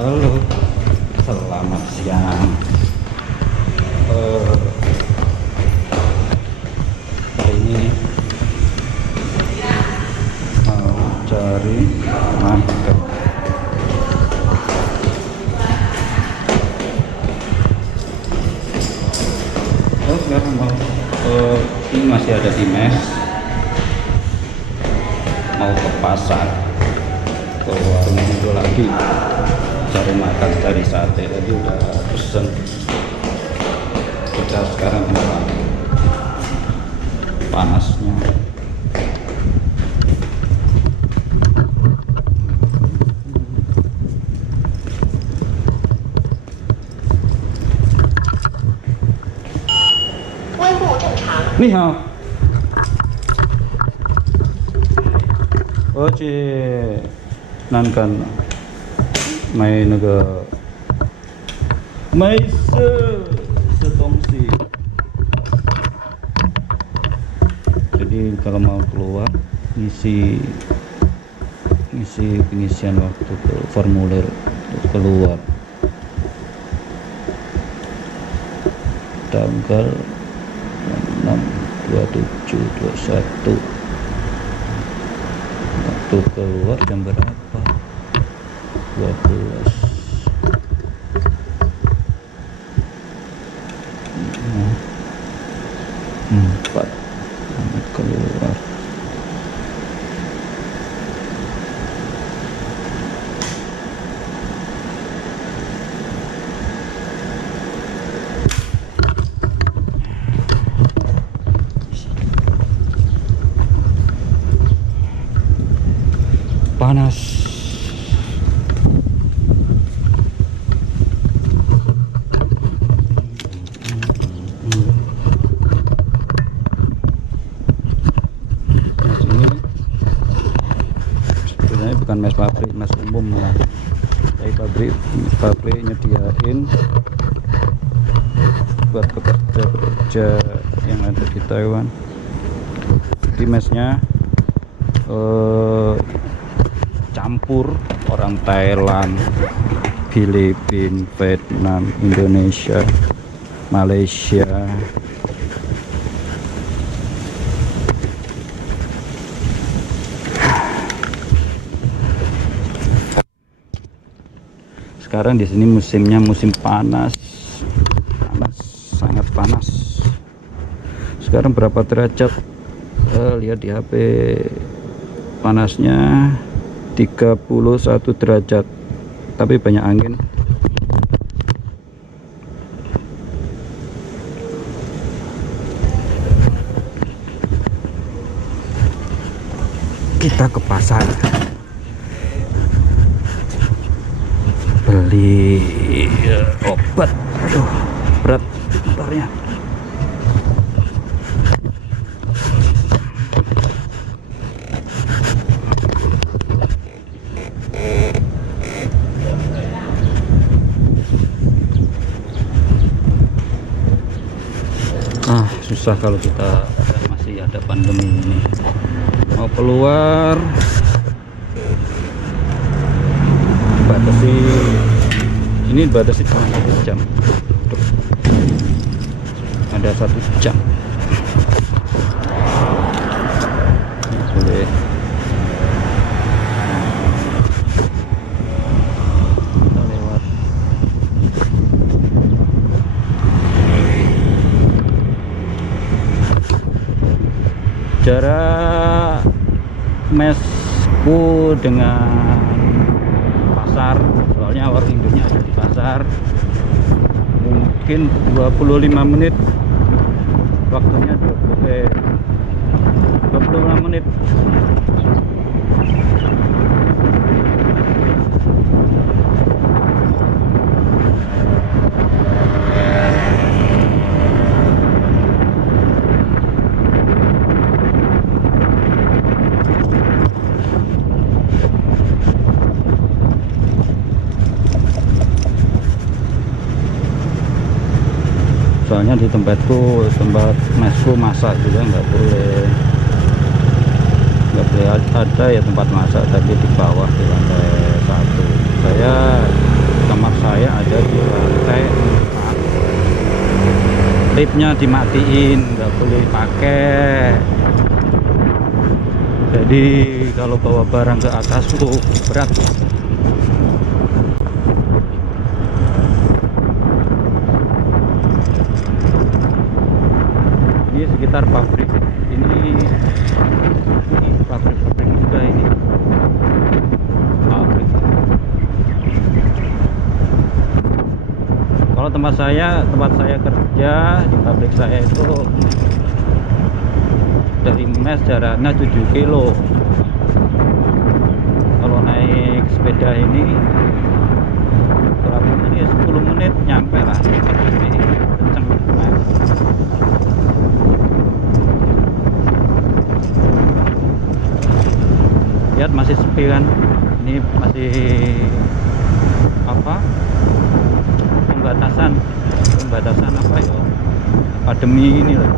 Halo, selamat siang. Hari ini mau cari makan. Sekarang mau ini masih ada di mes. Mau ke pasar, ke warung itu lagi cari makan, cari sate. Tadi udah pesen. Kita sekarang makan panasnya. Ni hao. 而且难干了，买那个没事吃东西。Jadi kalau mau keluar ngisi pengisian waktu ke formulir untuk keluar tanggal 6/27/21. Waktu keluar jam berapa? 12. Empat keluar. Panas. Mes ini sebenarnya bukan mes pabrik, mes umum lah. Dari pabrik nyediain buat pekerja yang ada di Taiwan. Di mesnya campur orang Thailand, Filipina, Vietnam, Indonesia, Malaysia. Sekarang di sini musimnya musim panas, sangat panas. Sekarang berapa derajat? Lihat di HP, panasnya 31 derajat, tapi banyak angin. Kita ke pasar beli obat. Aduh, berat motornya. Susah kalau kita masih ada pandemi ini. Mau keluar batasi cuma 1 jam. Ada 1 jam. Boleh. Jarak mesku dengan pasar, soalnya warung induknya ada di pasar, mungkin 25 menit. Waktunya 25 menit. Soalnya di tempat mesku masak juga nggak boleh ada ya tempat masak, tapi di bawah di lantai 1. Saya liftnya dimatiin, nggak boleh pakai. Jadi kalau bawa barang ke atas tuh berat. Ini sekitar pabrik, ini pabrik juga ini pabrik. Kalau tempat saya kerja di pabrik saya itu dari mes jaraknya 7 kilo. Kalau naik sepeda ini berapa menit, 10 menit nyampe lah. Kenceng banget. Lihat masih sepi kan, ini masih apa, pembatasan apa ya, pandemi ini loh.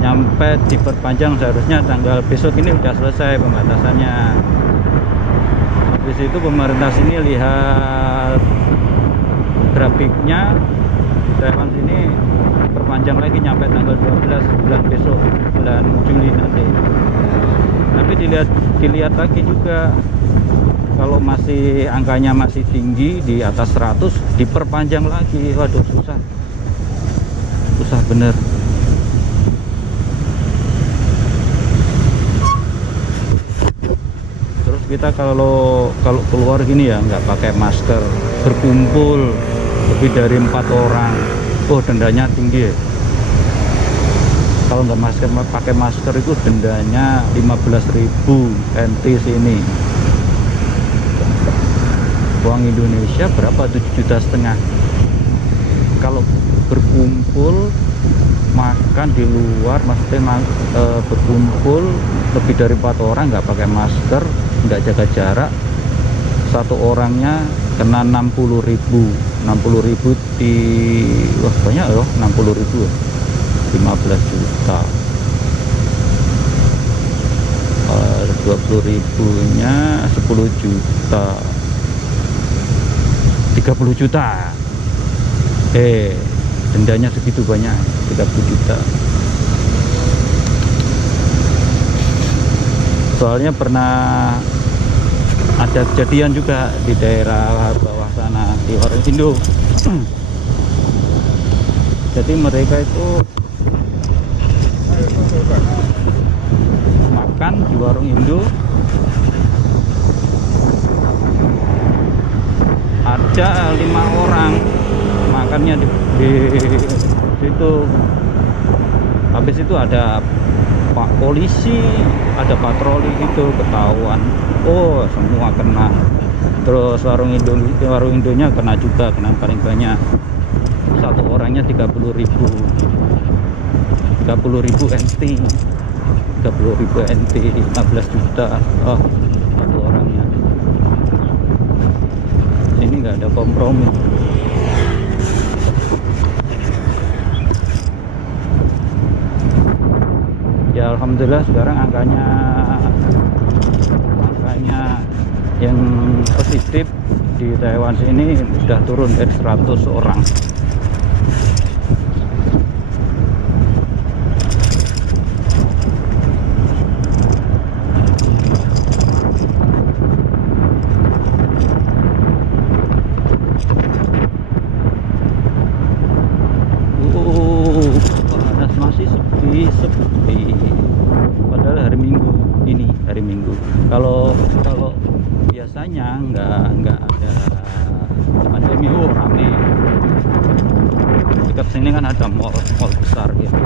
Nyampe diperpanjang, seharusnya tanggal besok ini udah selesai pembatasannya. Habis itu pemerintah sini lihat grafiknya, Taiwan sini perpanjang lagi nyampe tanggal 12 bulan besok, bulan Juli nanti. Tapi dilihat lagi juga, kalau masih angkanya masih tinggi di atas 100 diperpanjang lagi. Waduh, susah bener. Terus kita kalau keluar gini ya nggak pakai masker, berkumpul lebih dari 4 orang, oh dendanya tinggi ya. Kalau nggak pakai masker itu dendanya 15.000 NT sini. Uang Indonesia berapa? 7,5 juta. Kalau berkumpul makan di luar, maksudnya berkumpul lebih dari 4 orang nggak pakai masker, nggak jaga jarak, satu orangnya kena 60.000. 60.000 di, wah banyak loh, 60.000 ya. 15 juta. 20.000 nya 10 juta, 30 juta. Dendanya segitu banyak, 30 juta. Soalnya pernah ada kejadian juga di daerah bawah sana, di warung Indo. Jadi mereka itu makan di warung Indo, ada 5 orang makannya di situ. Habis itu ada pak polisi, ada patroli gitu, ketahuan, oh semua kena. Terus warung Indonya kena juga, kena paling banyak. Satu orangnya 30.000 NT, 30.000 NT, 15 juta. Oh, satu orangnya. Ini nggak ada kompromi. Ya alhamdulillah sekarang angkanya yang positif di Taiwan sini sudah turun dari 100 orang. Masih sepi. Padahal hari Minggu ini, hari Minggu. Kalau biasanya nggak ada pandemi, rame. Dekat sini kan ada mall besar gitu.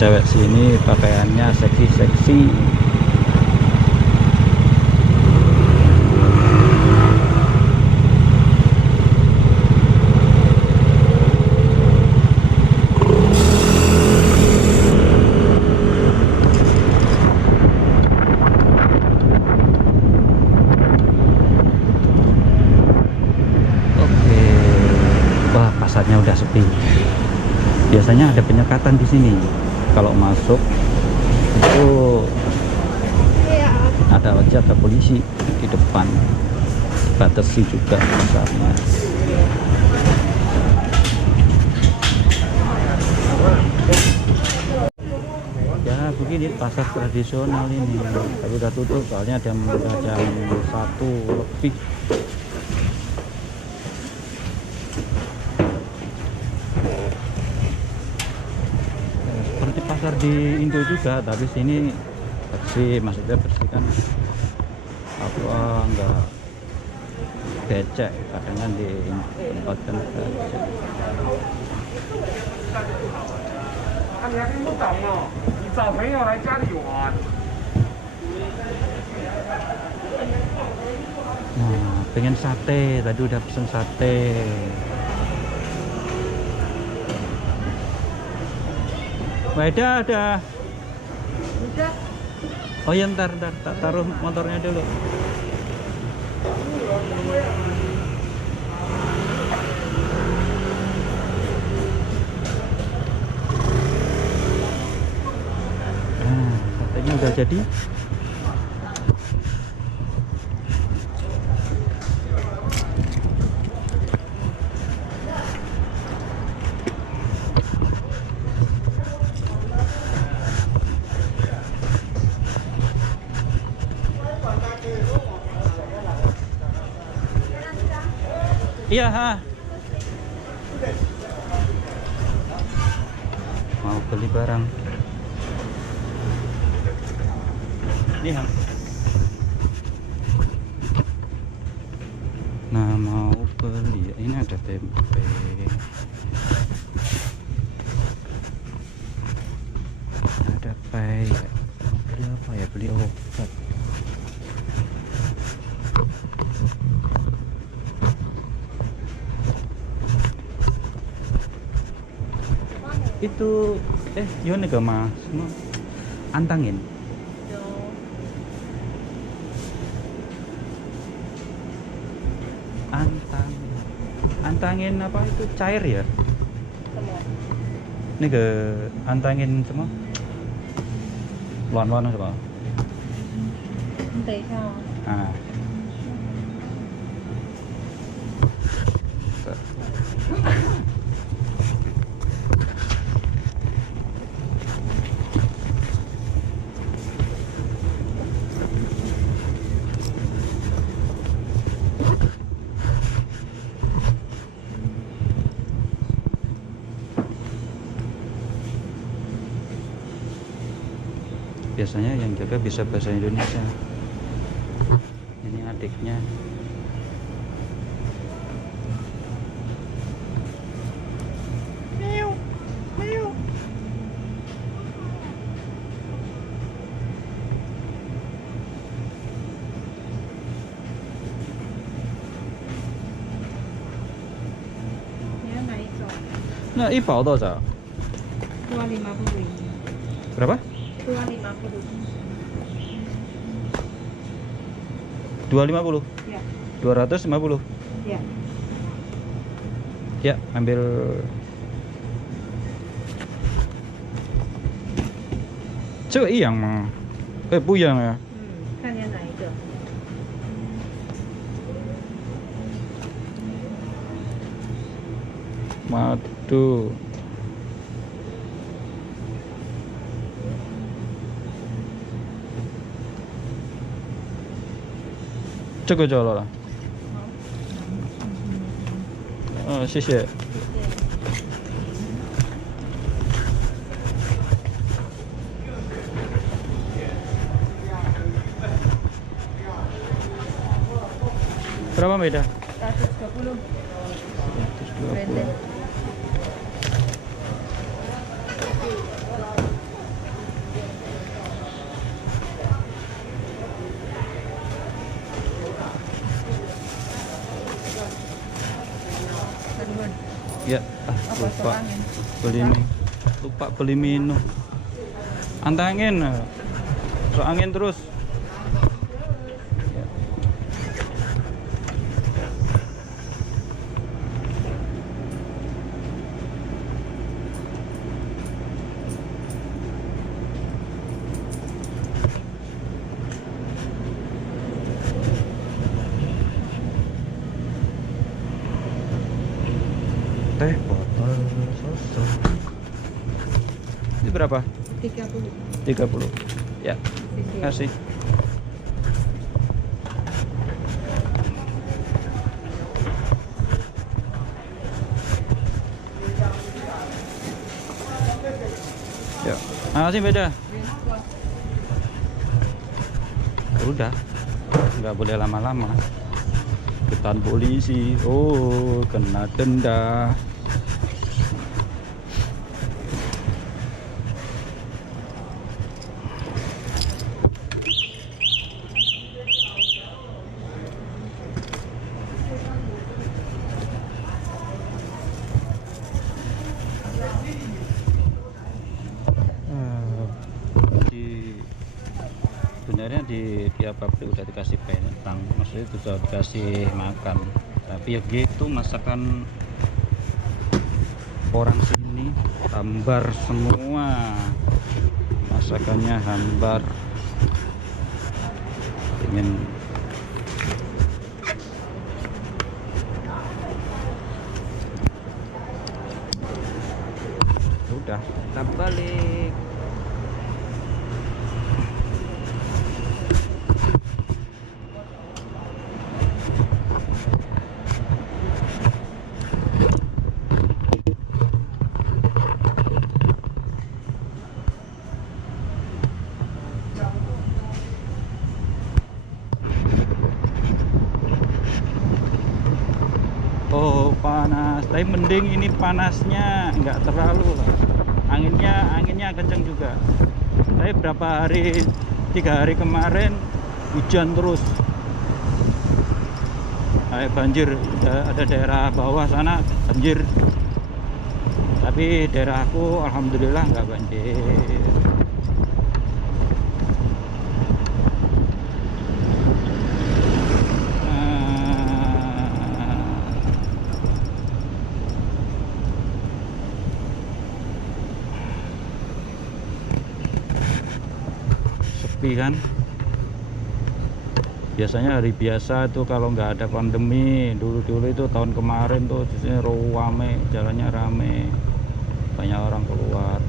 cewek sini pakaiannya seksi-seksi. Oke, wah pasarnya udah sepi. Biasanya ada penyekatan di sini. Kalau masuk itu ada polisi di depan, batasi juga pasarnya. Ya begini pasar tradisional ini, tapi udah tutup soalnya jam 1 lebih. Seperti pasar di Indo juga, tapi sini bersih, maksudnya bersih kan apa enggak becek, kadang kan di tempat kan becek. Nah, pengen sate, tadi udah pesen sate. Beda ada. Oh ya ntar tak taruh motornya dulu. Nah, satenya udah jadi. Iya, mau beli barang. Ini nah mau beli, ini ada tempe, ada pay. Beli apa ya? Beli obat. Itu gimana gak mas? Antangin. Antangin apa itu cair ya? Semua. Ini ke antangin semua. Luan-luan semua. Ah. Biasanya yang jaga bisa bahasa Indonesia. Ini adiknya. Meow, meow. Nah, ini bau多少? 250. Berapa? 250. 250. Ya. 250. Ya. Ya, ambil. Coba yang mah. Buyang ya. 看你要哪一个。 Madu. Coba jual lah. Oh, 谢谢. Berapa beda? 120. 120. lupa beli mie, lupa beli minum. Antangin, so angin terus. Teh botol susu. Ini berapa? 30. 30. Ya, kasih. Ya, makasih beda. Udah, nggak boleh lama-lama. Ketan polisi, oh kena denda. Sebenarnya di tiap pabrik udah dikasih pentang, maksudnya itu sudah dikasih makan, tapi ya gitu masakan orang sini hambar semua, masakannya hambar. Ingin udah kita balik. Oh panas, tapi mending ini panasnya nggak terlalu lah. Anginnya kenceng juga. Tapi berapa hari, 3 hari kemarin hujan terus. Kayak banjir, ada daerah bawah sana banjir. Tapi daerahku alhamdulillah nggak banjir. Kan biasanya hari biasa tuh kalau nggak ada pandemi, dulu itu tahun kemarin tuh disini rame, jalannya rame, banyak orang keluar.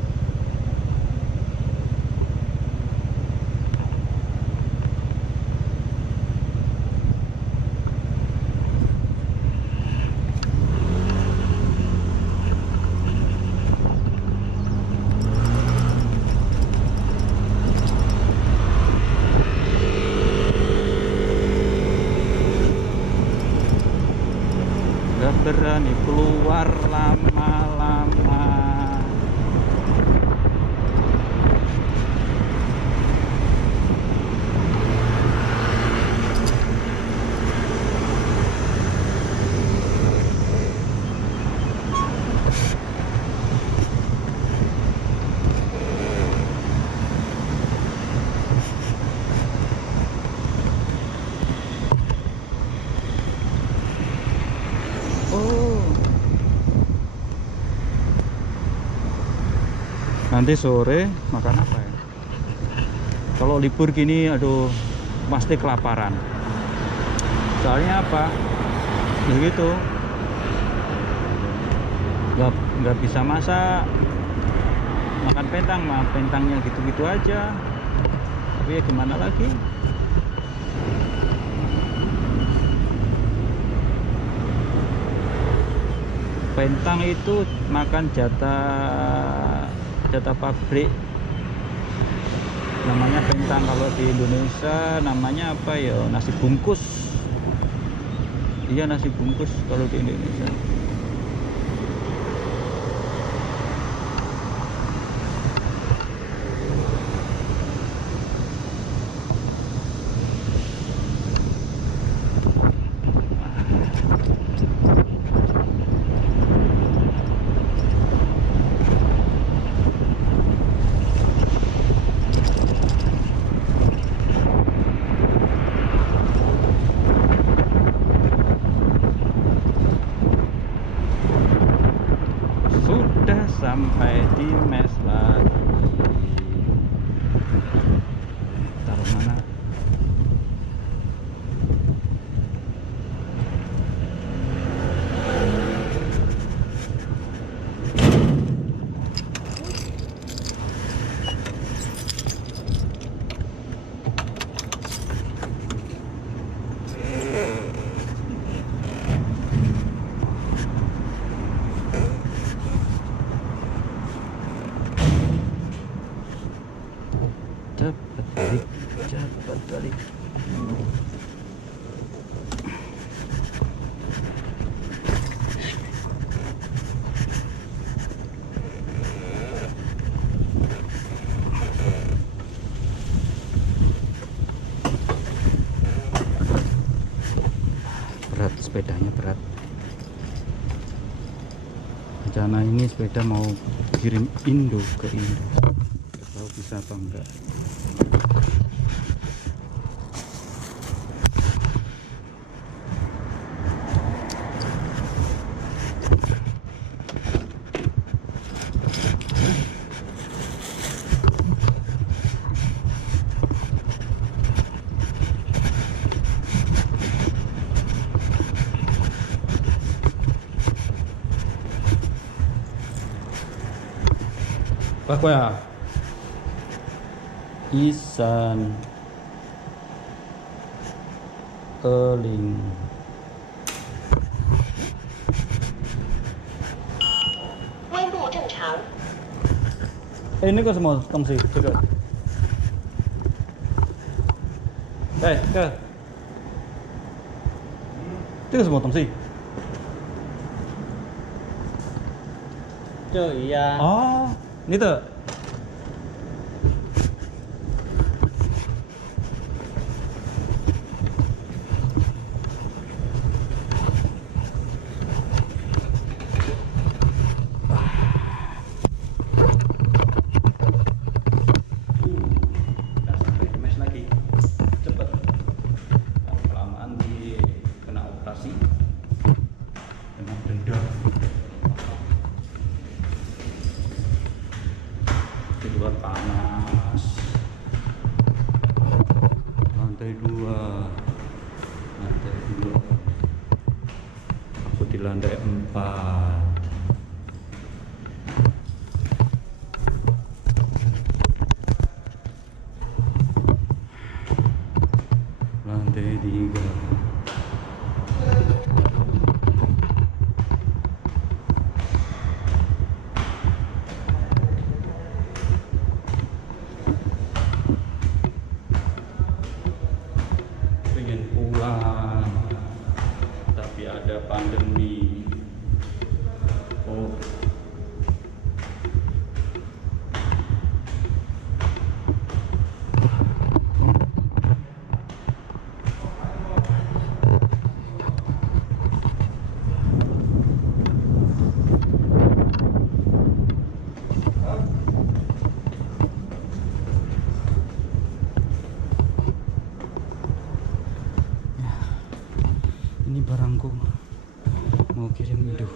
Berani keluar lama-lama. Nanti sore makan apa ya? Kalau libur gini, aduh, pasti kelaparan. Soalnya apa? Begitu, nggak bisa masak, makan pentang, mah pentangnya gitu-gitu aja. Tapi ya gimana lagi? Pentang itu makan jatah pabrik, namanya pentang. Kalau di Indonesia namanya apa ya, nasi bungkus. Iya, nasi bungkus kalau di Indonesia. sampai di mes lagi. Taruh mana? Cepat balik. Berat, sepedanya berat. Rencana ini sepeda mau kirim Indo ke Indo. Gak tahu bisa apa enggak. Apa ya? Isan Eling. Ini kok semua tongsi juga. Ke. Itu semua tongsi. Iya. Oh, ini tuh. Di luar panas. Lantai 2. Aku di lantai 4. Lantai 3. Pengen pulang tapi ada pandemi. Oh, ini barangku mau kirim Indo.